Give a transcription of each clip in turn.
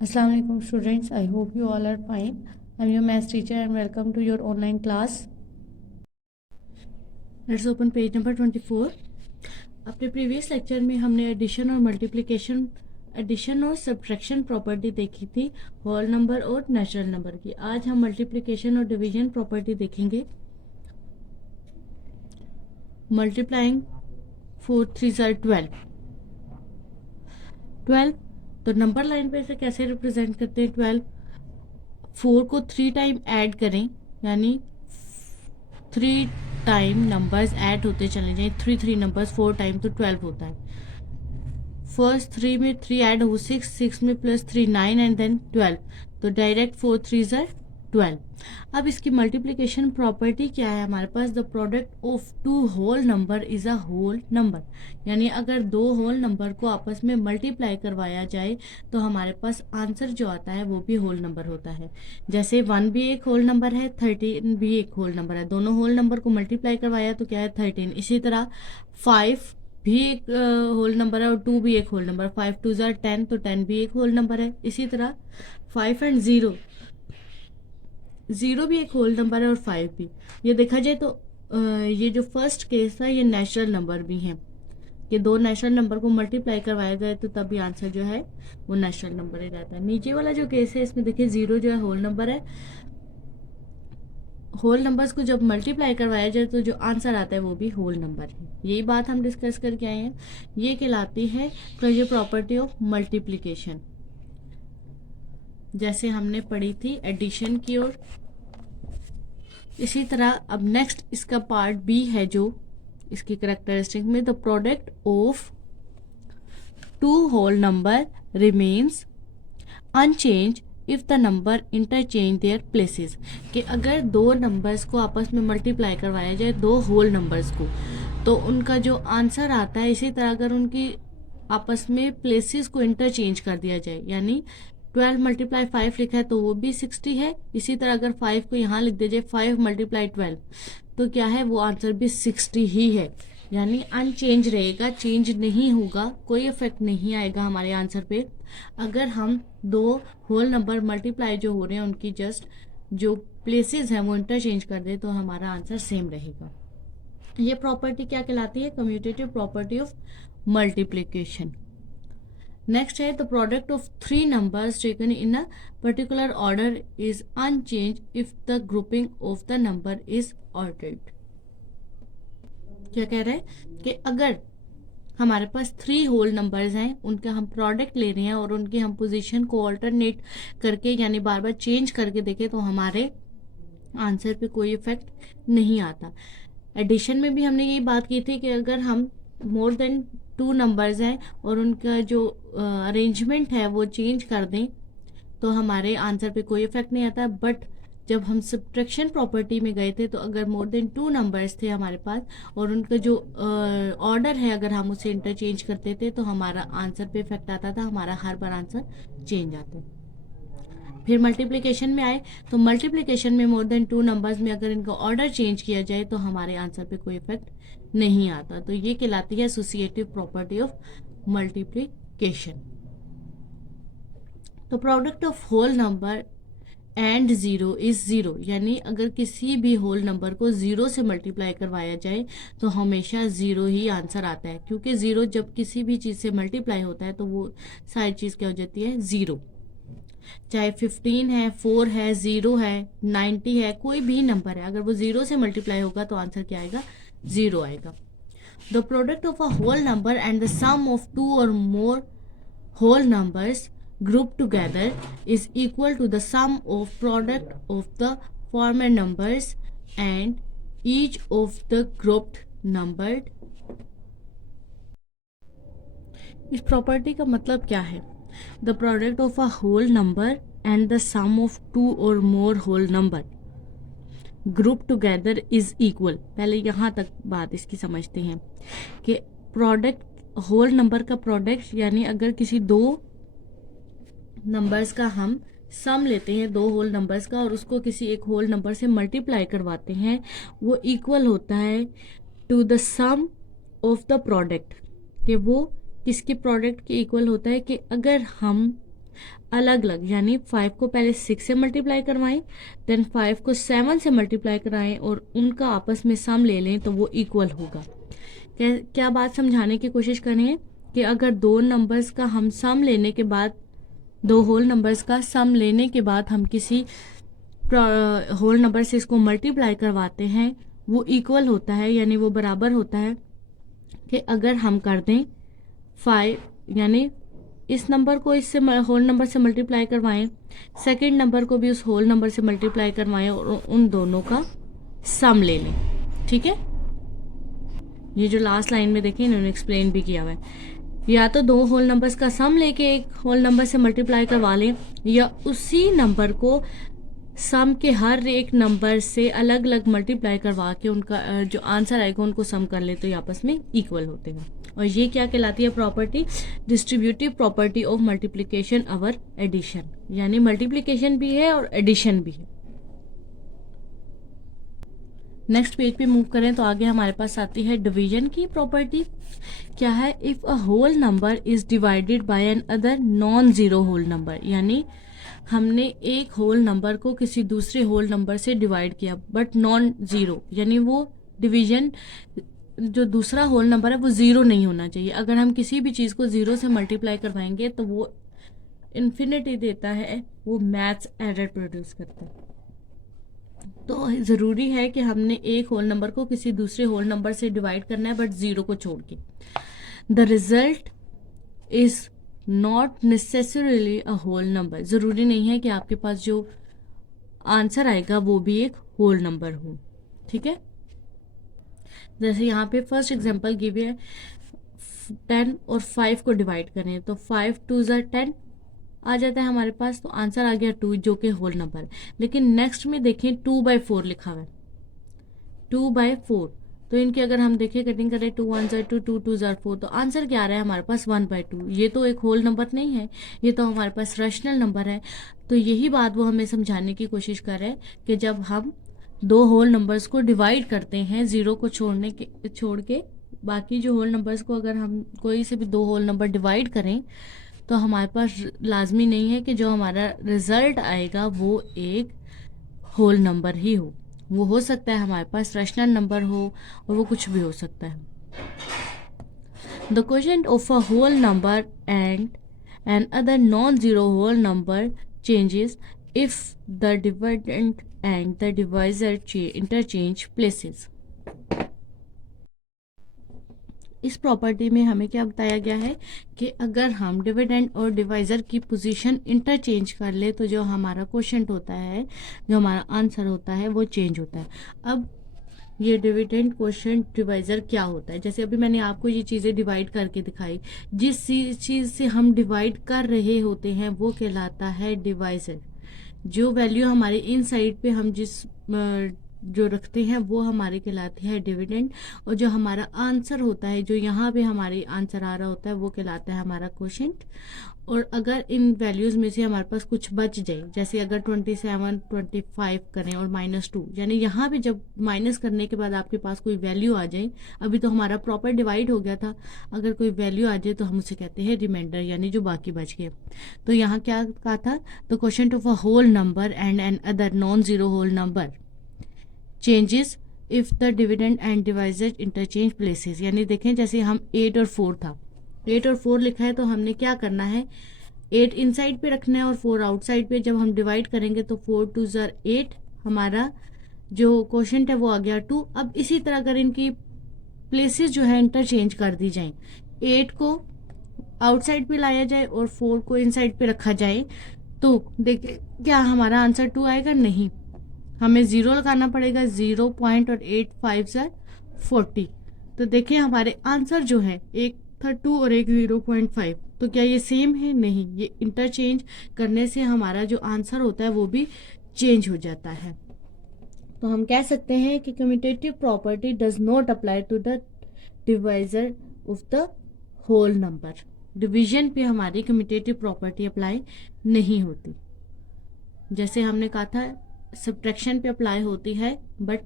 Assalamu alaikum students. I hope you all are fine. I'm your maths teacher and welcome to your online class. Let's open page number 24. अपने previous lecture में हमने addition और multiplication, addition और subtraction property देखी थी whole number और natural number की। आज हम मल्टीप्लिकेशन और डिवीजन प्रॉपर्टी देखेंगे। Multiplying 4 3 are 12। तो नंबर लाइन पे इसे कैसे रिप्रेजेंट करते हैं? 12 4 को 3 टाइम ऐड करें, यानी 3 टाइम नंबर्स ऐड होते चले जाएं। 3 नंबर्स 4 टाइम तो 12 होता है। फर्स्ट 3 में 3 ऐड हो 6 में प्लस 3 9 एंड देन 12, तो डायरेक्ट 4 3 are 12। अब इसकी मल्टीप्लिकेशन प्रॉपर्टी क्या है हमारे पास? The product of two whole number is a whole number, यानी अगर दो होल नंबर को आपस में मल्टीप्लाई करवाया जाए तो हमारे पास आंसर जो आता है वो भी होल नंबर होता है। जैसे 1 भी एक होल नंबर है, 13 भी एक होल नंबर है। दोनों होल नंबर को मल्टीप्लाई करवाया तो क्या है? 13। इसी तरह 5 भी एक होल नंबर है और 2 भी एक होल नंबर। 5 2 are 10, तो 10 भी एक होल नंबर है। इसी तरह 5 एंड 0 भी एक होल नंबर है और 5 भी। ये देखा जाए तो ये जो फर्स्ट केस था ये नेचुरल नंबर भी है, कि दो नेचुरल नंबर को मल्टीप्लाई करवाया जाए तो तभी आंसर जो है वो नेचुरल नंबर ही रहता है। नीचे वाला जो केस है इसमें देखिए 0 जो है होल नंबर है। होल नंबर्स को जब मल्टीप्लाई करवाया जाए तो जो आंसर आता है वो भी होल नंबर है। यही बात हम डिस्कस करके आए हैं। ये कहलाती है प्रेजर प्रॉपर्टी ऑफ मल्टीप्लिकेशन, जैसे हमने पढ़ी थी एडिशन की ओर। इसी तरह अब नेक्स्ट इसका पार्ट बी है, जो इसकी करेक्टरिस्टिक में the product of two whole number remains unchanged if the number interchange their places, कि अगर दो नंबर्स को आपस में मल्टीप्लाई करवाया जाए, दो होल नंबर्स को, तो उनका जो आंसर आता है, इसी तरह अगर उनकी आपस में प्लेसेस को इंटरचेंज कर दिया जाए, यानी 12 मल्टीप्लाई 5 लिखा है तो वो भी 60 है। इसी तरह अगर 5 को यहाँ लिख दिया जाए 5 मल्टीप्लाई 12, तो क्या है? वो आंसर भी 60 ही है, यानी अनचेंज रहेगा, चेंज नहीं होगा, कोई इफेक्ट नहीं आएगा हमारे आंसर पे। अगर हम दो होल नंबर मल्टीप्लाई जो हो रहे हैं उनकी जस्ट जो प्लेसेस हैं वो इंटरचेंज कर दे तो हमारा आंसर सेम रहेगा। ये प्रॉपर्टी क्या कहलाती है? Commutative property of multiplication. Next है the product of 3 numbers taken in a particular order is unchanged if the grouping of the number is ordered. क्या कह रहा है कि अगर हमारे पास 3 होल नंबर्स हैं, उनका हम प्रोडक्ट ले रहे हैं और उनकी हम पोजीशन को ऑल्टरनेट करके यानी बार बार चेंज करके देखें तो हमारे आंसर पे कोई इफेक्ट नहीं आता। एडिशन में भी हमने यही बात की थी कि अगर हम मोर देन 2 नंबर्स हैं और उनका जो अरेंजमेंट है वो चेंज कर दें तो हमारे आंसर पे कोई इफेक्ट नहीं आता। बट जब हम सब्ट्रैक्शन प्रॉपर्टी में गए थे तो अगर मोर देन 2 नंबर्स थे हमारे पास और उनका जो ऑर्डर है अगर हम उसे इंटरचेंज करते थे तो हमारा आंसर पे इफेक्ट आता था, हमारा हर बार आंसर चेंज आता। फिर मल्टीप्लिकेशन में आए तो मल्टीप्लिकेशन में मोर देन 2 नंबर्स में अगर इनका ऑर्डर चेंज किया जाए तो हमारे आंसर पे कोई इफेक्ट नहीं आता। तो ये कहलाती है एसोसिएटिव प्रॉपर्टी ऑफ मल्टीप्लिकेशन। तो product of whole number and 0 is 0, यानी अगर किसी भी होल नंबर को 0 से मल्टीप्लाई करवाया जाए तो हमेशा 0 ही आंसर आता है, क्योंकि 0 जब किसी भी चीज़ से मल्टीप्लाई होता है तो वो सारी चीज़ क्या हो जाती है? 0। चाहे 15 है, 4 है, 0 है, 90 है, कोई भी नंबर है, अगर वो 0 से मल्टीप्लाई होगा तो आंसर क्या आएगा? 0 आएगा। The product of a whole number and the sum of 2 और more whole numbers grouped together is equal to the sum of product of the former numbers and each of the grouped numbered। इस property का मतलब क्या है? The product of a whole number and the sum of 2 और more whole number group together is equal. पहले यहाँ तक बात इसकी समझते हैं कि प्रोडक्ट, होल नंबर का प्रोडक्ट, यानी अगर किसी दो नंबर्स का हम सम लेते हैं, दो होल नंबर्स का, और उसको किसी एक होल नंबर से मल्टीप्लाई करवाते हैं, वो इक्वल होता है to the sum of the product. कि वो किसके प्रोडक्ट के इक्वल होता है? कि अगर हम अलग अलग, यानी 5 को पहले 6 से मल्टीप्लाई करवाएं, देन 5 को 7 से मल्टीप्लाई कराएं और उनका आपस में सम ले लें तो वो इक्वल होगा। क्या बात समझाने की कोशिश करें है कि अगर दो नंबर्स का हम सम लेने के बाद, दो होल नंबर्स का सम लेने के बाद हम किसी होल नंबर से इसको मल्टीप्लाई करवाते हैं, वो इक्वल होता है, यानी वो बराबर होता है कि अगर हम कर दें 5, यानी इस नंबर को इससे होल नंबर से मल्टीप्लाई करवाएं, सेकंड नंबर को भी उस होल नंबर से मल्टीप्लाई करवाएं और उन दोनों का सम ले लें। ठीक है, ये जो लास्ट लाइन में देखें इन्होंने एक्सप्लेन भी किया हुआ है। या तो दो होल नंबर्स का सम लेके एक होल नंबर से मल्टीप्लाई करवा लें, या उसी नंबर को सम के हर एक नंबर से अलग अलग मल्टीप्लाई करवा के उनका जो आंसर आएगा उनको सम कर ले तो ये आपस में इक्वल होते हैं। और ये क्या कहलाती है property? Distributive property of multiplication over addition, यानी मल्टीप्लिकेशन भी है और एडिशन भी है। नेक्स्ट पेज पे मूव करें तो आगे हमारे पास आती है डिवीजन की प्रॉपर्टी। क्या है? If a whole number is divided by another non zero whole number, यानी हमने एक होल नंबर को किसी दूसरे होल नंबर से डिवाइड किया बट नॉन जीरो, यानी वो डिवीजन जो दूसरा होल नंबर है वो जीरो नहीं होना चाहिए। अगर हम किसी भी चीज़ को जीरो से मल्टीप्लाई करवाएंगे तो वो इन्फिनिटी देता है, वो मैथ्स एरर प्रोड्यूस करता है। तो ज़रूरी है कि हमने एक होल नंबर को किसी दूसरे होल नंबर से डिवाइड करना है बट ज़ीरो को छोड़ के। The result is not necessarily a whole number, ज़रूरी नहीं है कि आपके पास जो आंसर आएगा वो भी एक होल नंबर हो। ठीक है, जैसे यहाँ पे फर्स्ट एग्जांपल गिव है 10 और 5 को डिवाइड करें तो 5 2 ज़ा 10 आ जाता है हमारे पास, तो आंसर आ गया 2 जो कि होल नंबर है। लेकिन नेक्स्ट में देखें 2/4 लिखा हुआ है, 2/4, तो इनकी अगर हम देखें कटिंग करें 2 1 ज़ा 2 2 2 ज़ा 4, तो आंसर क्या आ रहा है हमारे पास 1/2। ये तो एक होल नंबर नहीं है, ये तो हमारे पास रैशनल नंबर है। तो यही बात वो हमें समझाने की कोशिश कर रहे हैं कि जब हम दो होल नंबर्स को डिवाइड करते हैं जीरो को छोड़ के बाकी जो होल नंबर्स को अगर हम कोई से भी दो होल नंबर डिवाइड करें तो हमारे पास लाजमी नहीं है कि जो हमारा रिजल्ट आएगा वो एक होल नंबर ही हो। वो हो सकता है हमारे पास रैशनल नंबर हो और वो कुछ भी हो सकता है। The quotient of a whole number and another non zero whole number changes if the dividend and the divisor interchange places। इस प्रॉपर्टी में हमें क्या बताया गया है कि अगर हम डिविडेंड और डिवाइजर की पोजीशन इंटरचेंज कर ले तो जो हमारा क्वोशिएंट होता है, जो हमारा आंसर होता है वो चेंज होता है। अब ये डिविडेंड क्वोशिएंट डिवाइजर क्या होता है? जैसे अभी मैंने आपको ये चीज़ें डिवाइड करके दिखाई, जिस चीज़ से हम डिवाइड कर रहे होते हैं वो कहलाता है डिवाइजर। जो वैल्यू हमारे इन साइड पे हम जिस जो रखते हैं वो हमारे कहलाती है डिविडेंड, और जो हमारा आंसर होता है, जो यहाँ पे हमारे आंसर आ रहा होता है वो कहलाता है हमारा क्वोशिएंट। और अगर इन वैल्यूज़ में से हमारे पास कुछ बच जाए, जैसे अगर 27 25 करें और -2, यानी यहाँ पे जब माइनस करने के बाद आपके पास कोई वैल्यू आ जाए, अभी तो हमारा प्रॉपर डिवाइड हो गया था, अगर कोई वैल्यू आ जाए तो हम उसे कहते हैं रिमाइंडर, यानी जो बाकी बच गए। तो यहाँ क्या कहा था? The quotient of a whole number and another non zero whole number changes if the dividend and divisor interchange places. यानी देखें जैसे हम 8 और 4 था, 8 और 4 लिखा है तो हमने क्या करना है, 8 इनसाइड पे रखना है और 4 आउटसाइड पे। जब हम डिवाइड करेंगे तो 4 2 ज़ा 8, हमारा जो क्वोशिएंट है वो आ गया 2। अब इसी तरह अगर इनकी प्लेसेस जो है इंटरचेंज कर दी जाए, 8 को आउटसाइड पे लाया जाए और 4 को इनसाइड पे रखा जाए, तो देखिए क्या हमारा आंसर 2 आएगा? नहीं, हमें 0 लगाना पड़ेगा। 0.85 ज़ा 40। तो देखिए हमारे आंसर जो है, एक था 2 और एक 0.5, तो क्या ये सेम है? नहीं, ये इंटरचेंज करने से हमारा जो आंसर होता है वो भी चेंज हो जाता है। तो हम कह सकते हैं कि commutative property does not apply to the divisor of the whole number. Division पे हमारी कम्यूटेटिव प्रॉपर्टी अप्लाई नहीं होती। जैसे हमने कहा था सब्ट्रैक्शन पे अप्लाई होती है बट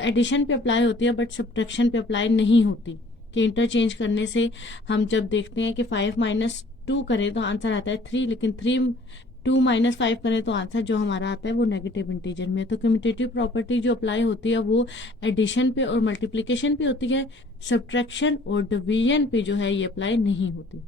एडिशन पे अप्लाई होती है बट सब्ट्रैक्शन पे अप्लाई नहीं होती, कि इंटरचेंज करने से हम जब देखते हैं कि 5 2 करें तो आंसर आता है 3, लेकिन 3 2 - 5 करें तो आंसर जो हमारा आता है वो नेगेटिव इंटीजर में। तो कम्यूटेटिव प्रॉपर्टी जो अप्लाई होती है वो एडिशन पे और मल्टीप्लिकेशन पे होती है, सब्ट्रैक्शन और डिवीजन पे जो है ये अप्लाई नहीं होती।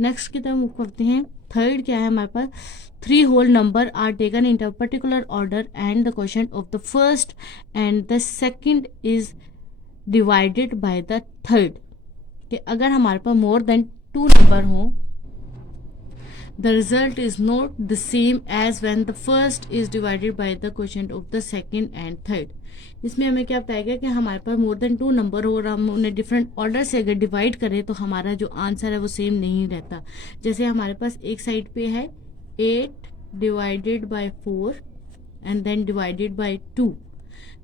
नेक्स्ट की तरफ मूव करते हैं। थर्ड क्या है हमारे पास, 3 whole number are taken in a particular order and the question of the first and the second is divided by the third. कि अगर हमारे पास मोर देन 2 नंबर हों, the result is not the same as when the first is divided by the quotient of the second and third। इसमें हमें क्या बताएगा कि हमारे पास मोर देन 2 नंबर हो और हम उन्हें डिफरेंट ऑर्डर से अगर डिवाइड करें तो हमारा जो आंसर है वो सेम नहीं रहता। जैसे हमारे पास एक साइड पे है 8 divided by 4 and then divided by 2,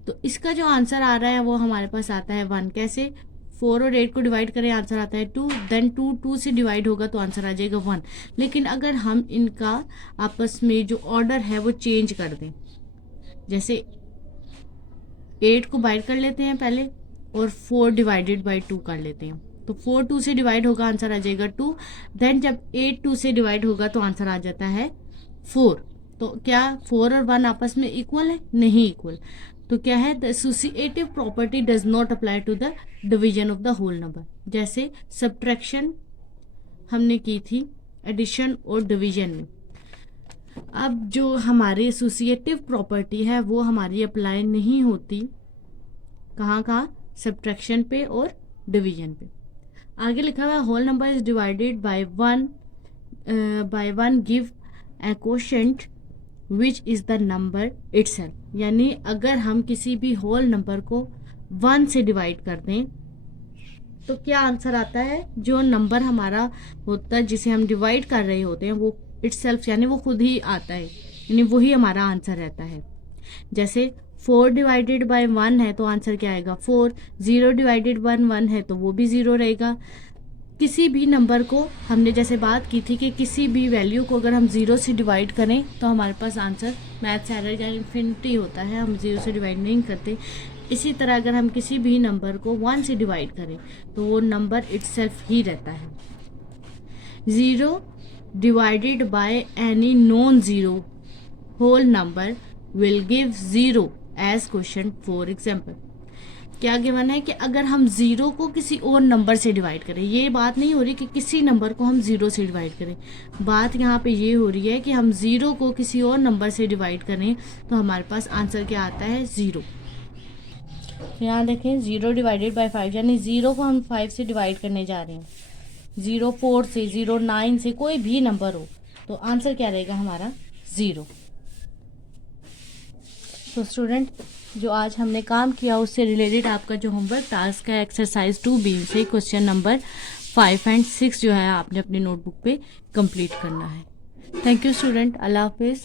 तो इसका जो आंसर आ रहा है वो हमारे पास आता है 1। कैसे, 4 और 8 को डिवाइड करें आंसर आता है 2, देन 2 से डिवाइड होगा तो आंसर आ जाएगा 1। लेकिन अगर हम इनका आपस में जो ऑर्डर है वो चेंज कर दें, जैसे 8 को बाइट कर लेते हैं पहले और 4 डिवाइडेड बाई 2 कर लेते हैं, तो 4 2 से डिवाइड होगा आंसर आ जाएगा 2। देन जब 8 2 से डिवाइड होगा तो आंसर आ जाता है 4। तो क्या 4 और 1 आपस में इक्वल है? नहीं इक्वल। तो क्या है, the associative property does not apply to the division of the whole number. जैसे सब्ट्रैक्शन हमने की थी एडिशन और डिवीजन में, अब जो हमारी एसोसिएटिव प्रॉपर्टी है वो हमारी अप्लाई नहीं होती कहाँ कहाँ, सब्ट्रैक्शन पे और डिवीजन पे। आगे लिखा हुआ है whole number is divided by one give a quotient which is the number itself. यानी अगर हम किसी भी होल नंबर को 1 से डिवाइड कर दें तो क्या आंसर आता है, जो नंबर हमारा होता है जिसे हम डिवाइड कर रहे होते हैं वो इटसेल्फ यानी वो खुद ही आता है, यानी वही हमारा आंसर रहता है। जैसे 4 डिवाइडेड बाय 1 है तो आंसर क्या आएगा 4, 0 डिवाइडेड बाय 1 है तो वो भी 0 रहेगा। किसी भी नंबर को हमने जैसे बात की थी कि किसी भी वैल्यू को अगर हम 0 से डिवाइड करें तो हमारे पास आंसर मैथ्स एरर या इन्फिनिटी होता है, हम 0 से डिवाइड नहीं करते। इसी तरह अगर हम किसी भी नंबर को 1 से डिवाइड करें तो वो नंबर इटसेल्फ ही रहता है। 0 divided by any non-zero whole number will give 0 as question for example। क्या गिवन है कि अगर हम 0 को किसी और नंबर से डिवाइड करें, ये बात नहीं हो रही कि किसी नंबर को हम 0 से डिवाइड करें, बात यहाँ पे ये हो रही है कि हम 0 को किसी और नंबर से डिवाइड करें तो हमारे पास आंसर क्या आता है 0। यहाँ देखें 0 डिवाइडेड बाय 5 यानी 0 को हम 5 से डिवाइड करने जा रहे हैं, 0 4 से 0 9 से कोई भी नंबर हो तो आंसर क्या रहेगा हमारा 0। तो स्टूडेंट जो आज हमने काम किया उससे रिलेटेड आपका जो होमवर्क टास्क है एक्सरसाइज 2B से क्वेश्चन नंबर 5 एंड 6 जो है आपने अपनी नोटबुक पे कंप्लीट करना है। थैंक यू स्टूडेंट, अल्लाह हाफिज़।